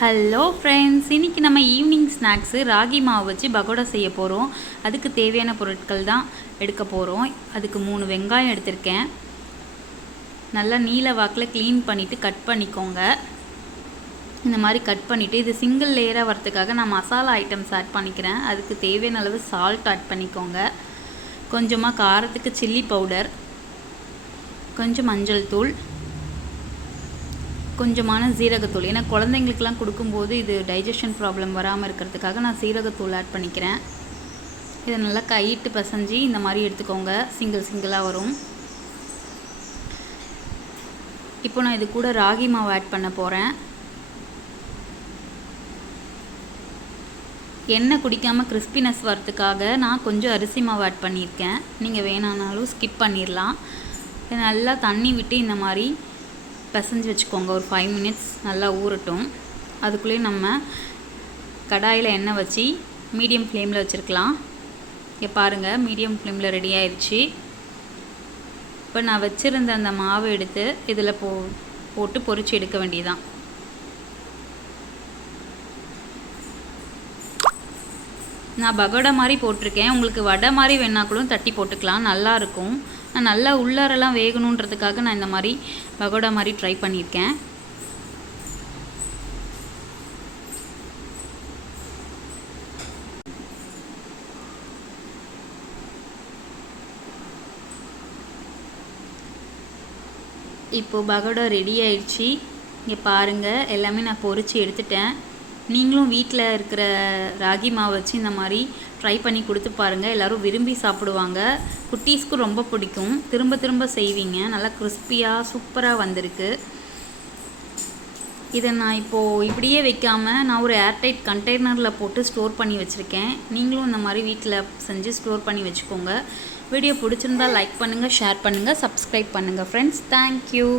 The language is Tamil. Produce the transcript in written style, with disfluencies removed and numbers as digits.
ஹலோ ஃப்ரெண்ட்ஸ், இன்றைக்கி நம்ம ஈவினிங் ஸ்நாக்ஸு ராகி மாவு வச்சு பகோடா செய்ய போகிறோம். அதுக்கு தேவையான பொருட்கள் தான் எடுக்க போகிறோம். அதுக்கு 3 வெங்காயம் எடுத்திருக்கேன். நல்லா நீல வாக்கில் க்ளீன் பண்ணிவிட்டு கட் பண்ணிக்கோங்க. இந்த மாதிரி கட் பண்ணிவிட்டு இது சிங்கிள் லேயராக வரத்துக்காக நான் மசாலா ஐட்டம்ஸ் ஆட் பண்ணிக்கிறேன். அதுக்கு தேவையான அளவு சால்ட் ஆட் பண்ணிக்கோங்க. கொஞ்சமாக காரத்துக்கு சில்லி பவுடர், கொஞ்சம் மஞ்சள் தூள், கொஞ்சமான சீரகத்தூள். ஏன்னா குழந்தைங்களுக்கெலாம் கொடுக்கும்போது இது டைஜஷன் ப்ராப்ளம் வராமல் இருக்கிறதுக்காக நான் சீரகத்தூள் ஆட் பண்ணிக்கிறேன். இதை நல்லா கையிட்டு பசைஞ்சு இந்த மாதிரி எடுத்துக்கோங்க. சிங்கிளாக வரும். இப்போ நான் இது கூட ராகி மாவு ஆட் பண்ண போகிறேன். எண்ணெய் குடிக்காமல் கிறிஸ்பினஸ் வரத்துக்காக நான் கொஞ்சம் அரிசி மாவு ஆட் பண்ணியிருக்கேன். நீங்கள் வேணானாலும் ஸ்கிப் பண்ணிடலாம். இதை நல்லா தண்ணி விட்டு இந்த மாதிரி பிசைஞ்சு வச்சுக்கோங்க. ஒரு 5 மினிட்ஸ் நல்லா ஊறட்டும். அதுக்குள்ளேயே நம்ம கடாயில் எண்ணெய் வச்சு மீடியம் ஃப்ளேமில் வச்சுருக்கலாம். இங்கே பாருங்கள், மீடியம் ஃப்ளேமில் ரெடி ஆயிடுச்சு. இப்போ நான் வச்சுருந்த அந்த மாவை எடுத்து இதில் போட்டு பொரிச்சு எடுக்க வேண்டியதான். நான் பகோடா மாதிரி போட்டிருக்கேன். உங்களுக்கு வடை மாதிரி வேணாக்கூடும் தட்டி போட்டுக்கலாம், நல்லாயிருக்கும். நான் நல்லா உள்ளாரெல்லாம் வேகணுன்றதுக்காக நான் இந்த மாதிரி பகோடா மாதிரி ட்ரை பண்ணியிருக்கேன். இப்போது பகோடா ரெடி ஆயிடுச்சு. இங்கே பாருங்கள், எல்லாமே நான் பொரிச்சு எடுத்துட்டேன். நீங்களும் வீட்டில் இருக்கிற ராகி மாவு வச்சு இந்த மாதிரி ட்ரை பண்ணி கொடுத்து பாருங்கள். எல்லோரும் விரும்பி சாப்பிடுவாங்க. குட்டீஸ்க்கும் ரொம்ப பிடிக்கும். திரும்ப திரும்ப செய்வீங்க. நல்லா கிறிஸ்பியாக சூப்பராக வந்திருக்கு. இதை நான் இப்போது இப்படியே வைக்காமல் நான் ஒரு ஏர்டைட் கண்டெய்னரில் போட்டு ஸ்டோர் பண்ணி வச்சுருக்கேன். நீங்களும் இந்த மாதிரி வீட்டில் செஞ்சு ஸ்டோர் பண்ணி வச்சுக்கோங்க. வீடியோ பிடிச்சிருந்தால் லைக் பண்ணுங்கள், ஷேர் பண்ணுங்கள், சப்ஸ்கிரைப் பண்ணுங்கள் ஃப்ரெண்ட்ஸ். தேங்க்யூ.